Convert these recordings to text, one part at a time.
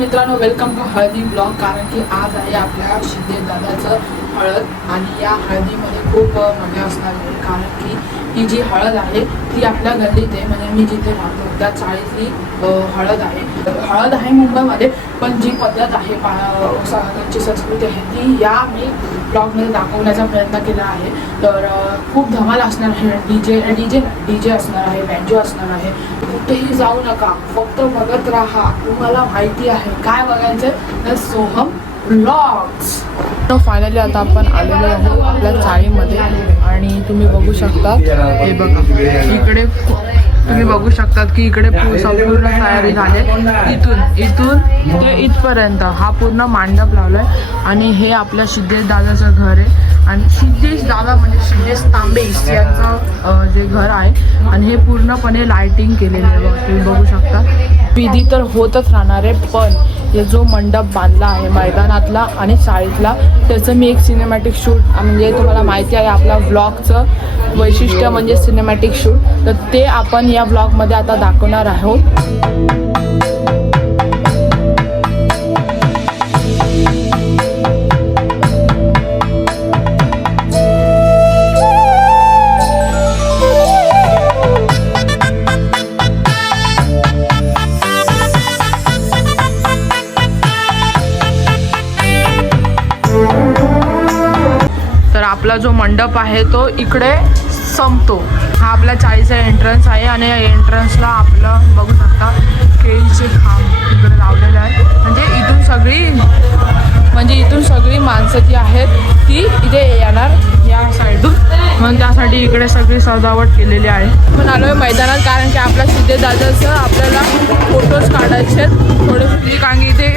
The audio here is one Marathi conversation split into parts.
मित्रांनो, वेलकम टू हळदी ब्लॉग. कारण की आज आहे आपल्या शिंदे दादाचं हळद आणि या हळदीमध्ये खूप मजा असणार आहे. कारण की ही जी हळद आहे ती आपल्या गल्लीत आहे, म्हणजे मी जिथे राहतो त्या चाळीतली हळद आहे. हळद आहे मुंबईमध्ये, पण जी पद्धत आहे त्यांची संस्कृती आहे ती या मी ब्लॉगमध्ये दाखवण्याचा प्रयत्न केला आहे. तर खूप धमाल असणार आहे. डीजे असणार आहे, बँजो असणार आहे. कुठेही जाऊ नका, फक्त बघत राहा. तुम्हाला माहिती आहे काय बघायचं तर सोहम ब्लॉग्स. तर फायनली आता आपण आलेलो आहोत आपल्या चाळीमध्ये आणि तुम्ही बघू शकता, हे बघा इकडे तुम्ही बघू शकतात की इकडे संपूर्ण तयारी झाली. इथून ते इथपर्यंत हा पूर्ण मांडप लावलाय आणि हे आपल्या सिद्धेश दादाचं घर आहे. आणि सिद्धेश दादा म्हणजे सिद्धेश तांबे यांचं जे घर आहे आणि हे पूर्णपणे लाइटिंग केलेलं आहे. तुम्ही बघू शकता. विधी तर होतच राहणार आहे, पण हे जो मंडप बांधला आहे मैदानातला आणि चाळीतला, त्याचं मी एक सिनेमॅटिक शूट, म्हणजे तुम्हाला माहिती आहे आपल्या ब्लॉगचं वैशिष्ट्य म्हणजे सिनेमॅटिक शूट, तर ते आपण या ब्लॉगमध्ये आता दाखवणार आहोत. आपला जो मंडप आहे तो इकडे संपतो. हा आपल्या चाळीचा एंट्रन्स आहे आणि या एंट्रन्सला आपलं बघू शकता केळीचे खांब इकडे लावलेले आहेत. म्हणजे इथून सगळी माणसं जी आहेत ती इथे येणार या साईडून, म्हणून त्यासाठी इकडे सगळी सजावट केलेली आहे. आपण आलो आहे मैदानात कारण की आपल्या सिद्धेश दादाचं आपल्याला फोटोज काढायचे थोडेसे, कारण की इथे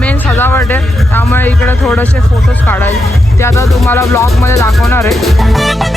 मेन सजावट आहे, त्यामुळे इकडे थोडेसे फोटोज काढायचे. ते आता तुम्हाला ब्लॉगमध्ये दाखवणार आहे.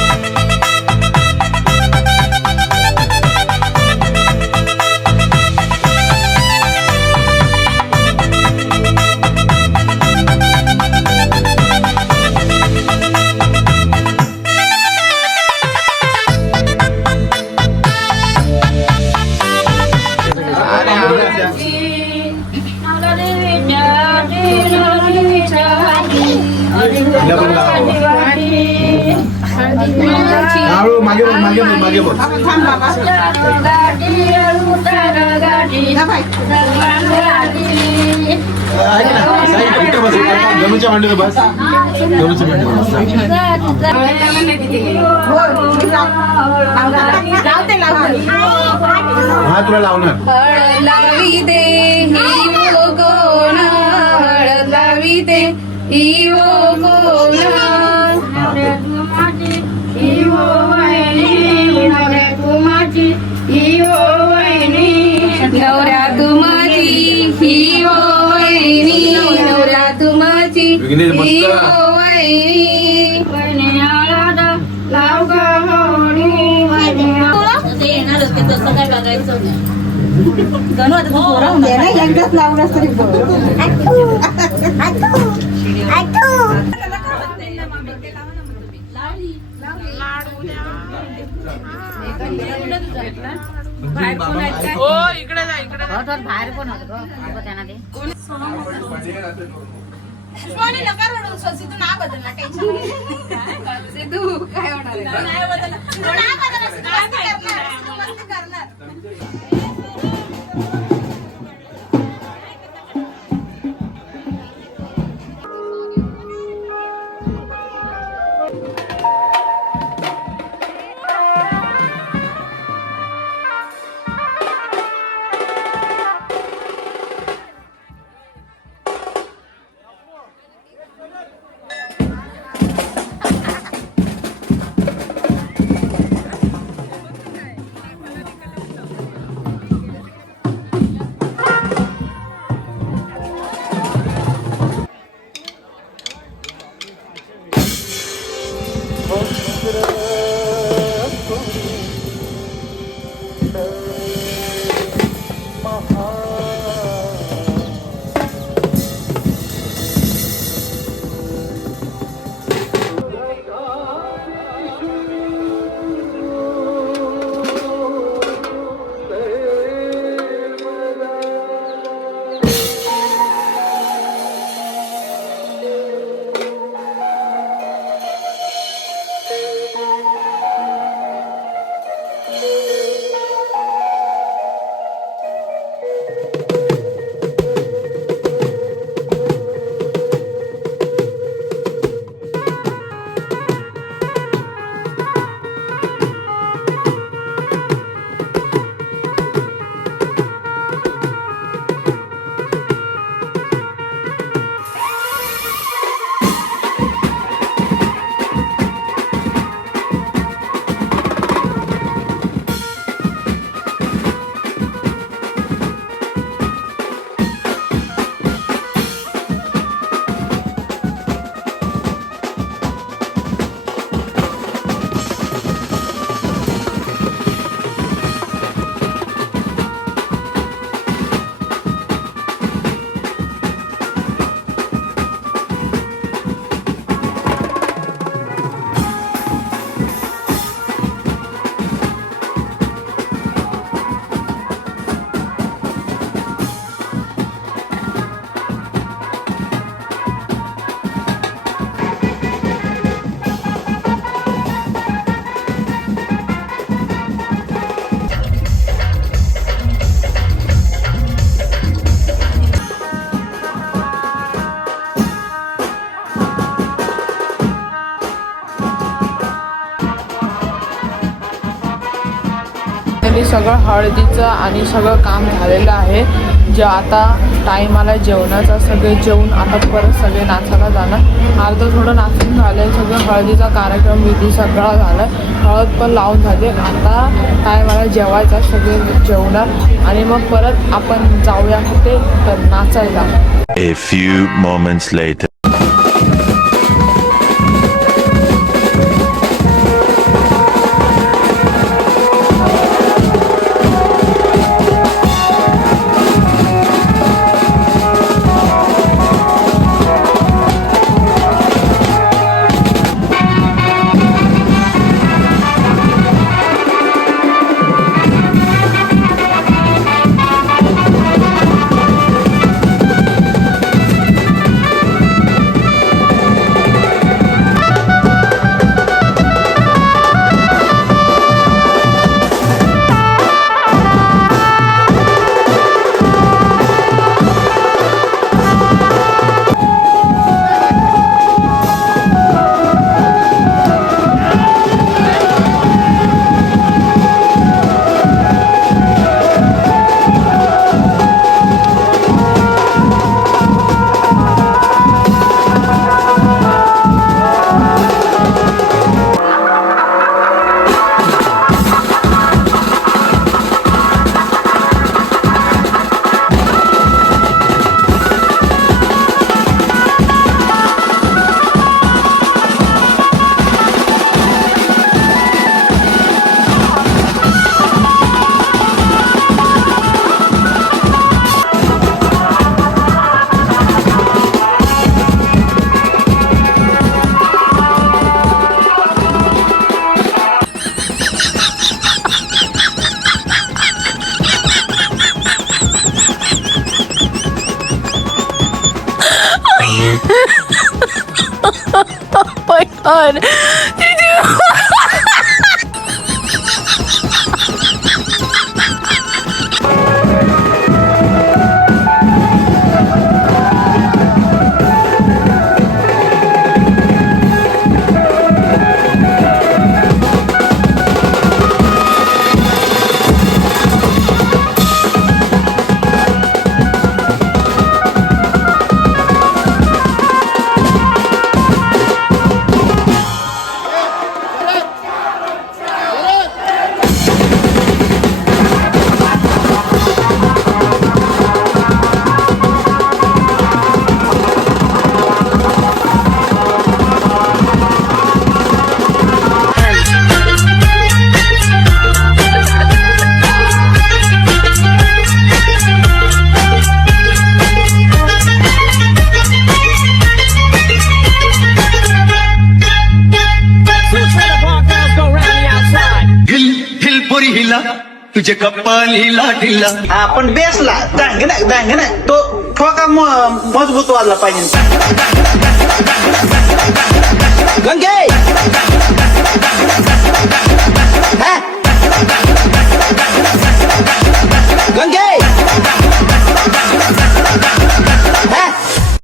तुला लावणार हळद लावी दे ही वो कोण, हळद लावी दे ही वो कोण, नवऱ्या तुमाची ही वो वहिनी, नवऱ्या तुमाची ही वो वहिनी, नवऱ्या तुमाची ही वो वहिनी, नवऱ्या तुमाची ही वो वहिनी, वहिनी हळद लाव ग होणी, वहिनी ते येणार होते तसं काय बघायचं गणू आता पोरं दे ना एकदाच लावलं तरी बाहेर कोण होत त्यांना ते नाव बदलला तू काय होणार सगळं हळदीचं आणि सगळं काम झालेलं आहे. जे आता टायमाला जेवणाचा सगळे जेवून आता परत सगळे नाचायला जाणार. अर्धं थोडं नाचून झालं, सगळं हळदीचा कार्यक्रम विधी सगळा झाला, हळद पण लावून झाले. आता टायमाला जेवायचा, सगळे जेवणार आणि मग परत आपण जाऊया कुठे तर नाचायला. A few moments later. God. तुझे कपाल हिला ढिला. आपण बेसला दांग ना तो ठोका मजबूत वाजला पाहिजे. गंगे